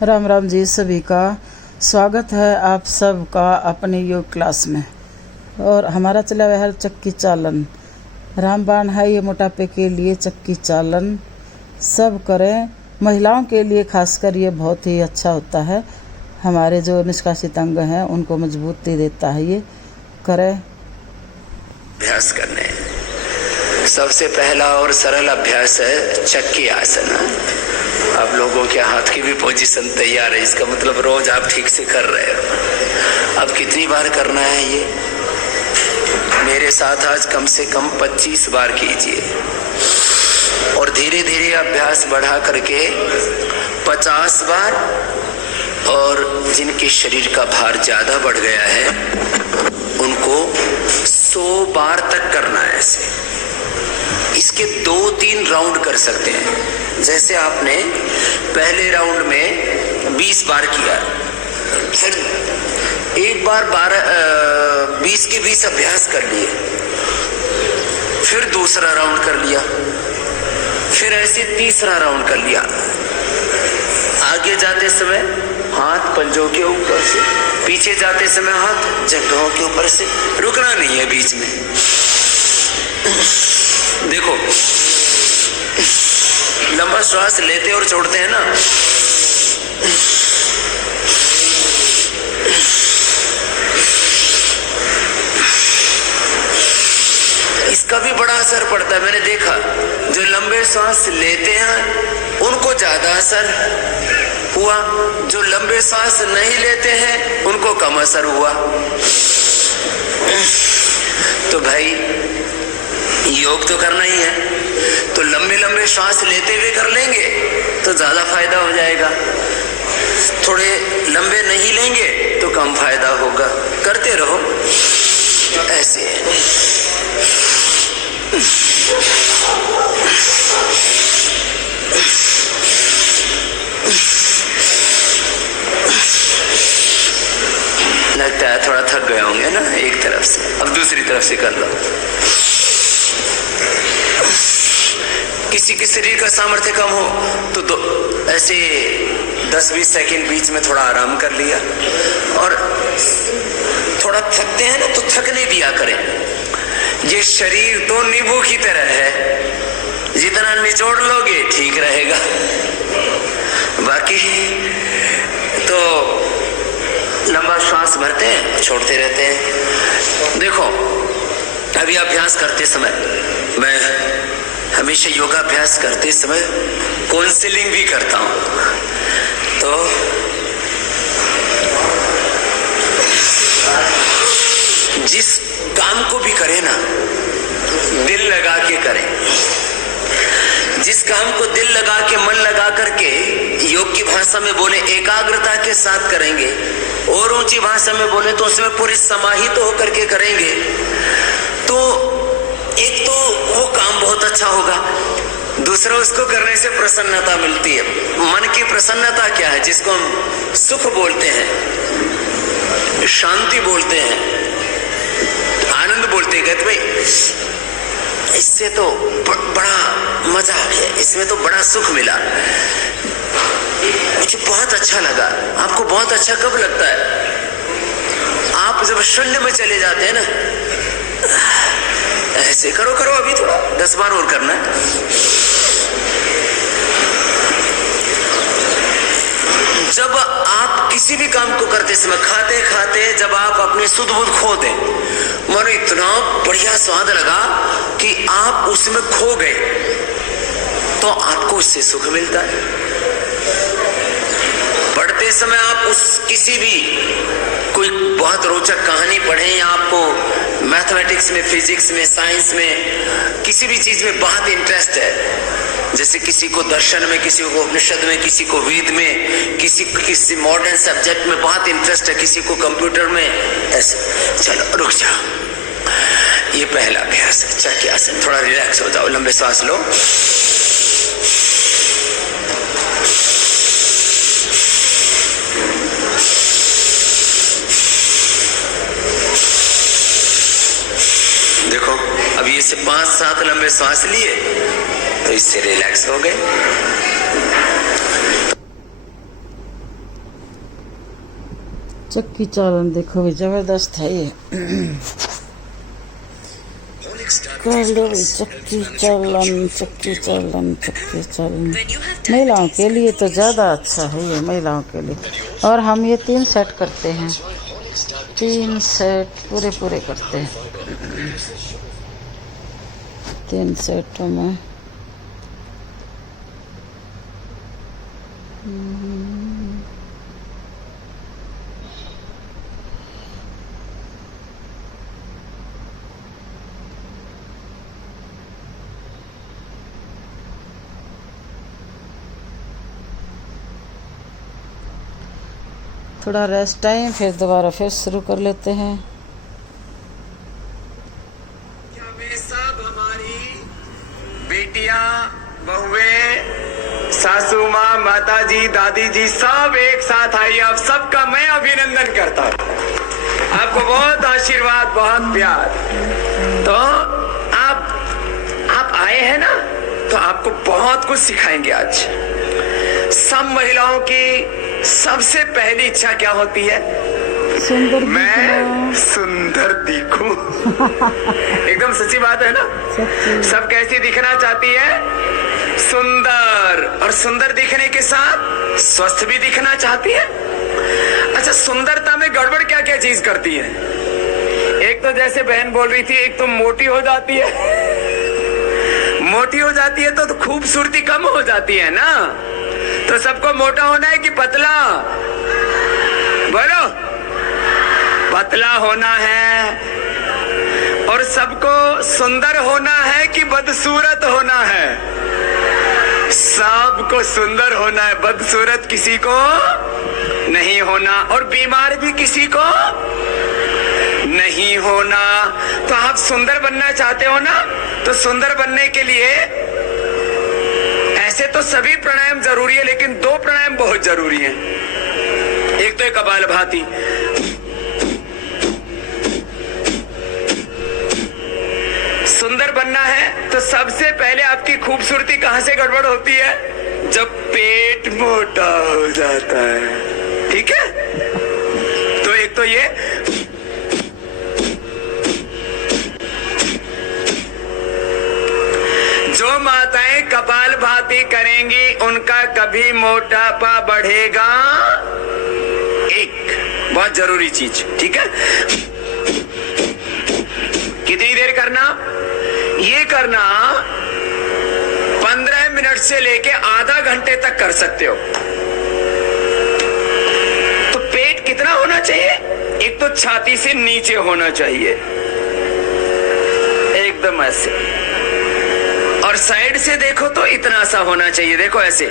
राम राम जी, सभी का स्वागत है आप सबका अपनी योग क्लास में। और हमारा चला हुआ है चक्की चालन। रामबाण है ये मोटापे के लिए चक्की चालन सब करें। महिलाओं के लिए खासकर ये बहुत ही अच्छा होता है। हमारे जो निष्कासित अंग हैं उनको मजबूती देता है। ये करें। अभ्यास करने सबसे पहला और सरल अभ्यास है चक्की आसन। आप लोगों के हाथ की भी पोजीशन तैयार है, इसका मतलब रोज आप ठीक से कर रहे हो। अब कितनी बार करना है ये? मेरे साथ आज कम से कम 25 बार कीजिए और धीरे धीरे अभ्यास बढ़ा करके 50 बार, और जिनके शरीर का भार ज्यादा बढ़ गया है उनको 100 बार तक करना है। ऐसे इसके 2-3 राउंड कर सकते हैं। जैसे आपने पहले राउंड में 20 बार किया, फिर एक बार 20 के 20 अभ्यास कर लिए, फिर दूसरा राउंड कर लिया, फिर ऐसे तीसरा राउंड कर लिया। आगे जाते समय हाथ पंजों के ऊपर से, पीछे जाते समय हाथ जंघों के ऊपर से। रुकना नहीं है बीच में। देखो, लंबा श्वास लेते और छोड़ते हैं ना, इसका भी बड़ा असर पड़ता है। मैंने देखा जो लंबे श्वास लेते हैं उनको ज्यादा असर हुआ, जो लंबे श्वास नहीं लेते हैं उनको कम असर हुआ। तो भाई योग तो करना ही है, तो लंबे लंबे श्वास लेते हुए कर लेंगे तो ज्यादा फायदा हो जाएगा। थोड़े लंबे नहीं लेंगे तो कम फायदा होगा। करते रहो ऐसे। लगता है थोड़ा थक गए होंगे ना एक तरफ से, अब दूसरी तरफ से कर लो। किसी के शरीर का सामर्थ्य कम हो तो ऐसे 10-20 सेकंड बीच में थोड़ा आराम कर लिया। और थोड़ा थकते हैं ना तो थकने दिया करें। ये शरीर तो नींबू की तरह है, जितना निचोड़ लोगे ठीक रहेगा, बाकी तो लंबा श्वास भरते हैं छोड़ते रहते हैं। देखो, अभी अभ्यास करते समय, मैं हमेशा योगाभ्यास करते समय काउंसलिंग भी करता हूं, तो जिस काम को भी करें ना दिल लगा के करें। जिस काम को दिल लगा के मन लगा करके, योग की भाषा में बोले एकाग्रता के साथ करेंगे, और ऊंची भाषा में बोले तो उसमें पूरी समाहित होकर के करेंगे, तो एक तो वो काम बहुत अच्छा होगा, दूसरा उसको करने से प्रसन्नता मिलती है। मन की प्रसन्नता क्या है? जिसको हम सुख बोलते हैं, शांति बोलते हैं, आनंद बोलते हैं। कहते भाई इससे तो बड़ा मजा आ गया, इसमें तो बड़ा सुख मिला, मुझे बहुत अच्छा लगा। आपको बहुत अच्छा कब लगता है? आप जब शून्य में चले जाते हैं ना, ऐसे करो अभी थोड़ा 10 बार और करना है। जब आप किसी भी काम को करते समय, खाते खाते जब आप अपनी सुध बुध खो दें, मानो इतना बढ़िया स्वाद लगा कि आप उसमें खो गए, तो आपको उससे सुख मिलता है। पढ़ते समय आप उस किसी भी कोई बहुत रोचक कहानी पढ़ें, या आपको मैथमेटिक्स में, फिजिक्स में, साइंस में, किसी भी चीज में बहुत इंटरेस्ट है, जैसे किसी को दर्शन में, किसी को उपनिषद में, किसी को वेद में, किसी मॉडर्न सब्जेक्ट में बहुत इंटरेस्ट है, किसी को कंप्यूटर में, ऐसे। चलो रुक जाओ, ये पहला अभ्यास है चक्की आसन। थोड़ा रिलैक्स हो जाओ, लंबे सांस लो। देखो, अभी इससे 5-7 लंबे सांस लिए तो इससे रिलैक्स हो गए। चक्की चालन देखो भी जबरदस्त है ये। कर लो भी चक्की चालन, चक्की चालन, चक्की चालन। महिलाओं के लिए तो ज़्यादा अच्छा है ये, महिलाओं के लिए। और हम ये 3 सेट करते हैं, 3 सेट पूरे करते हैं। 3 सेटों में थोड़ा रेस्ट टाइम, फिर दोबारा फिर शुरू कर लेते हैं। वे सब हमारी बेटियां, बहुएं, सासू माँ, माता जी, दादी जी सब एक साथ आई। आप सबका मैं अभिनंदन करता हूँ। आपको बहुत आशीर्वाद, बहुत प्यार। तो आप आए हैं ना, तो आपको बहुत कुछ सिखाएंगे आज। सब महिलाओं की सबसे पहली इच्छा क्या होती है? सुंदर, मैं सुंदर दिखूं। एकदम सच्ची बात है ना। सब कैसी दिखना चाहती है? सुंदर। और सुंदर दिखने के साथ स्वस्थ भी दिखना चाहती है। अच्छा, सुंदरता में गड़बड़ क्या क्या चीज करती है? एक तो जैसे बहन बोल रही थी, एक तो मोटी हो जाती है। मोटी हो जाती है तो खूबसूरती कम हो जाती है ना। तो सबको मोटा होना है कि पतला? बोलो, पतला होना है। और सबको सुंदर होना है कि बदसूरत होना है? सबको सुंदर होना है, बदसूरत किसी को नहीं होना, और बीमार भी किसी को नहीं होना। तो आप सुंदर बनना चाहते हो ना, तो सुंदर बनने के लिए ऐसे तो सभी प्राणायाम जरूरी है, लेकिन 2 प्राणायाम बहुत जरूरी है। एक तो है कपालभाति। सुंदर बनना है तो सबसे पहले आपकी खूबसूरती कहां से गड़बड़ होती है? जब पेट मोटा हो जाता है। ठीक है, तो एक तो ये जो माताएं कपालभाति करेंगी उनका कभी मोटापा बढ़ेगा। एक बहुत जरूरी चीज, ठीक है। कितनी देर करना? ये करना 15 मिनट से लेके आधा घंटे तक कर सकते हो। तो पेट कितना होना चाहिए? एक तो छाती से नीचे होना चाहिए, एकदम ऐसे। और साइड से देखो तो इतना सा होना चाहिए, देखो ऐसे।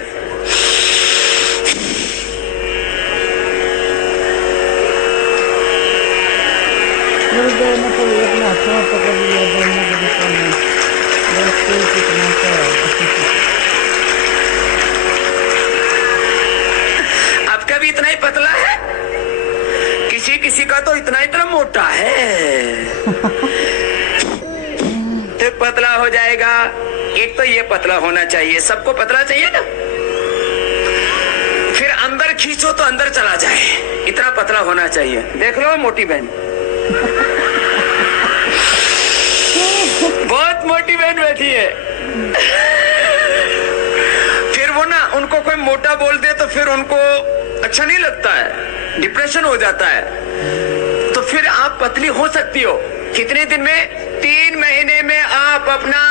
आपका भी इतना ही पतला है, किसी का तो इतना मोटा है। तो पतला हो जाएगा। एक तो ये पतला होना चाहिए, सबको पतला चाहिए ना। फिर अंदर खींचो तो अंदर चला जाए, इतना पतला होना चाहिए। देख लो मोटी बहन, बहुत मोटी बहन बैठी है। फिर वो ना, उनको कोई मोटा बोल दे तो फिर उनको अच्छा नहीं लगता है, डिप्रेशन हो जाता है। तो फिर आप पतली हो सकती हो। कितने दिन में? 3 महीने में आप अपना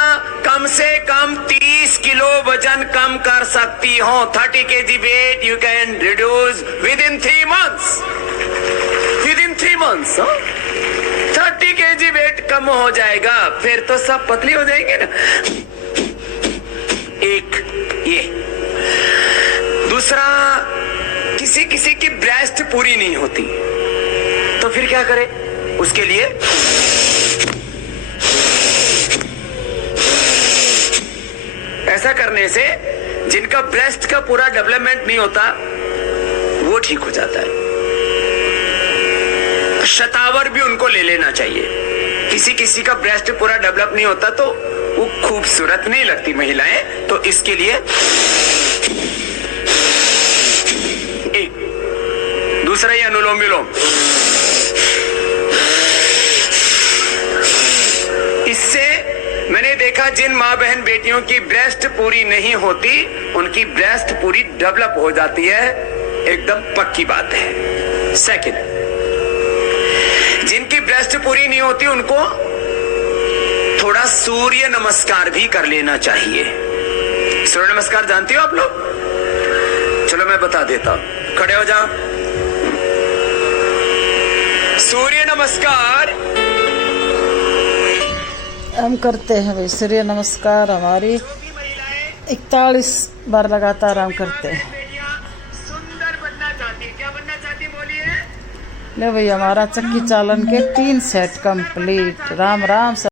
कम से कम 30 किलो वजन कम कर सकती हो। 30 kg weight you can reduce within 3 months। Within 3 months 30 kg weight कम हो जाएगा। फिर तो सब पतली हो जाएंगे ना। एक ये। दूसरा, किसी की ब्रेस्ट पूरी नहीं होती, तो फिर क्या करे? उसके लिए ऐसा करने से जिनका ब्रेस्ट का पूरा डेवलपमेंट नहीं होता वो ठीक हो जाता है। शतावर भी उनको ले लेना चाहिए। किसी का ब्रेस्ट पूरा डेवलप नहीं होता तो वो खूबसूरत नहीं लगती महिलाएं। तो इसके लिए एक दूसरा ही अनुलोम अनुलोम विलोम। इससे मैंने देखा जिन माँ बहन बेटियों की ब्रेस्ट पूरी नहीं होती उनकी ब्रेस्ट पूरी डेवलप हो जाती है, एकदम पक्की बात है। सेकंड, जिनकी ब्रेस्ट पूरी नहीं होती उनको थोड़ा सूर्य नमस्कार भी कर लेना चाहिए। सूर्य नमस्कार जानती हो आप लोग? चलो मैं बता देता हूं, खड़े हो जाओ। सूर्य नमस्कार हम करते हैं भाई सूर्य नमस्कार, हमारी 41 बार लगातार हम करते हैं। सुंदर बनना चाहती, क्या बनना चाहती बोलिए? ले भाई, हमारा चक्की चालन के 3 सेट कंप्लीट। राम राम।